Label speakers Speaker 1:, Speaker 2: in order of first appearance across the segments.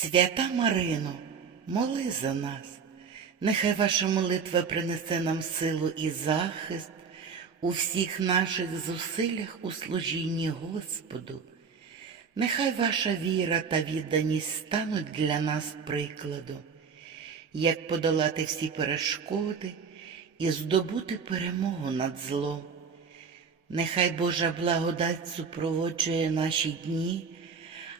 Speaker 1: Свята Марино, моли за нас, нехай ваша молитва принесе нам силу і захист у всіх наших зусиллях у служінні Господу. Нехай ваша віра та відданість стануть для нас прикладом, як подолати всі перешкоди і здобути перемогу над злом. Нехай Божа благодать супроводжує наші дні,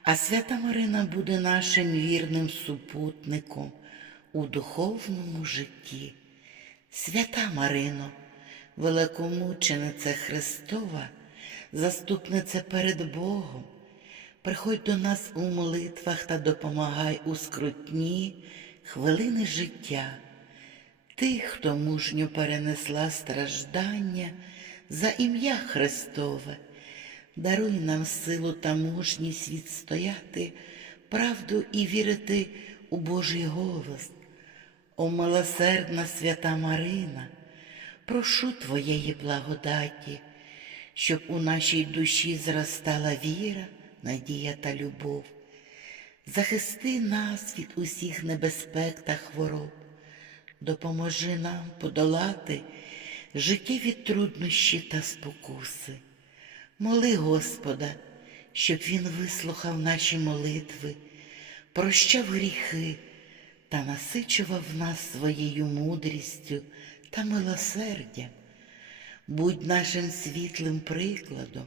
Speaker 1: а свята Марина буде нашим вірним супутником у духовному житті. Свята Марино, великомучениця Христова, заступниця перед Богом, приходь до нас у молитвах та допомагай у скрутні хвилини життя. Ти, хто мужньо перенесла страждання за ім'я Христове, даруй нам силу та мужність відстояти правду і вірити у Божий голос. О милосердна свята Марина, прошу Твоєї благодаті, щоб у нашій душі зростала віра, надія та любов. Захисти нас від усіх небезпек та хвороб, допоможи нам подолати життєві труднощі та спокуси. Моли Господа, щоб Він вислухав наші молитви, прощав гріхи та насичував нас своєю мудрістю та милосердям. Будь нашим світлим прикладом,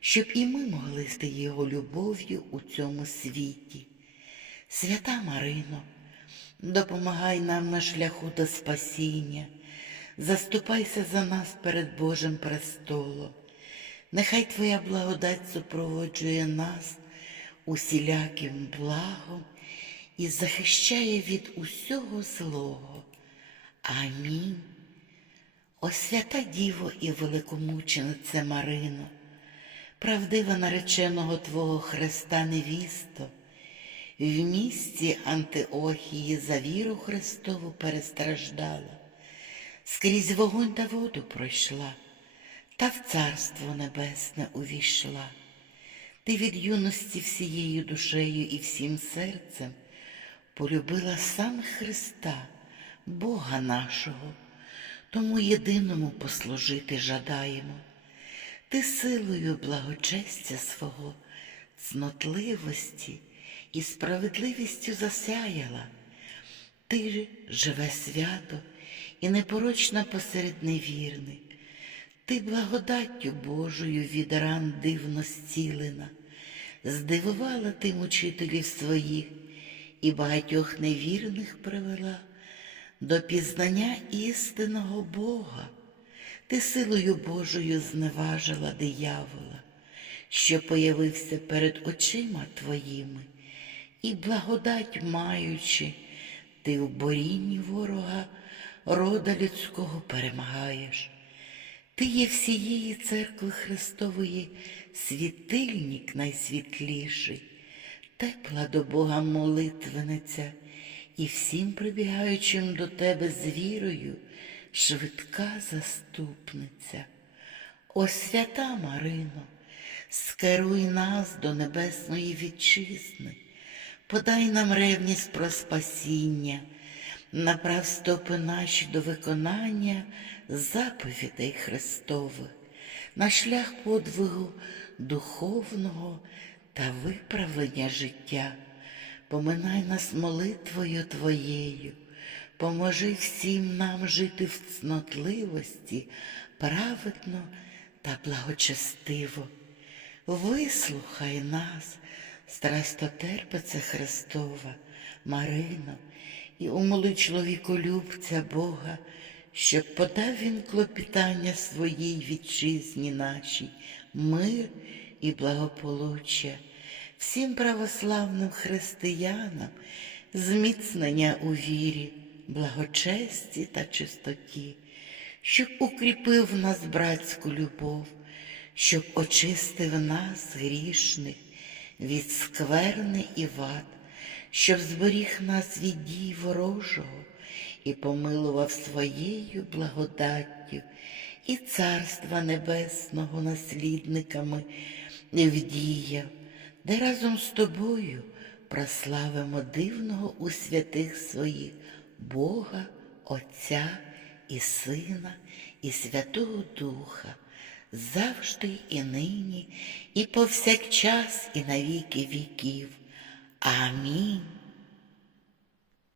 Speaker 1: щоб і ми могли стати Його любов'ю у цьому світі. Свята Марино, допомагай нам на шляху до спасіння, заступайся за нас перед Божим престолом. Нехай Твоя благодать супроводжує нас усіляким благом і захищає від усього злого. Амінь. О свята Діво і великомучениця Марино, правдива нареченого Твого Христа невісто, в місті Антиохії за віру Христову перестраждала, скрізь вогонь та воду пройшла, та в Царство Небесне увійшла. Ти від юності всією душею і всім серцем полюбила саме Христа, Бога нашого, тому єдиному послужити жадаємо. Ти силою благочестя свого, цнотливості і справедливістю засяяла. Ти живе свято і непорочна посеред невірних. Ти благодаттю Божою від ран дивно зцілена, здивувала ти мучителів своїх і багатьох невірних привела до пізнання істинного Бога. Ти силою Божою зневажила диявола, що появився перед очима твоїми, і благодать маючи, ти в борінні ворога рода людського перемагаєш. Ти є всієї церкви Христової світильник найсвітліший, тепла до Бога молитвениця, і всім прибігаючим до тебе з вірою, швидка заступниця. О свята Марино, скеруй нас до небесної вітчизни, подай нам ревність про спасіння, направ стопи наші до виконання заповідей Христових, на шлях подвигу духовного та виправлення життя. Поминай нас молитвою Твоєю, поможи всім нам жити в цнотливості, праведно та благочестиво. Вислухай нас, страстотерпиця Христова, Марино, і умоли чоловіколюбця Бога, щоб подав він клопітання своїй вітчизні нашій, мир і благополуччя, всім православним християнам зміцнення у вірі, благочесті та чистоті, щоб укріпив нас братську любов, щоб очистив нас грішних від скверни і вад, щоб зберіг нас від дій ворожого і помилував своєю благодаттю і Царства Небесного наслідниками вдіяв, де разом з тобою прославимо дивного у святих своїх Бога, Отця і Сина, і Святого Духа, завжди і нині, і повсякчас, і на віки віків. Амінь.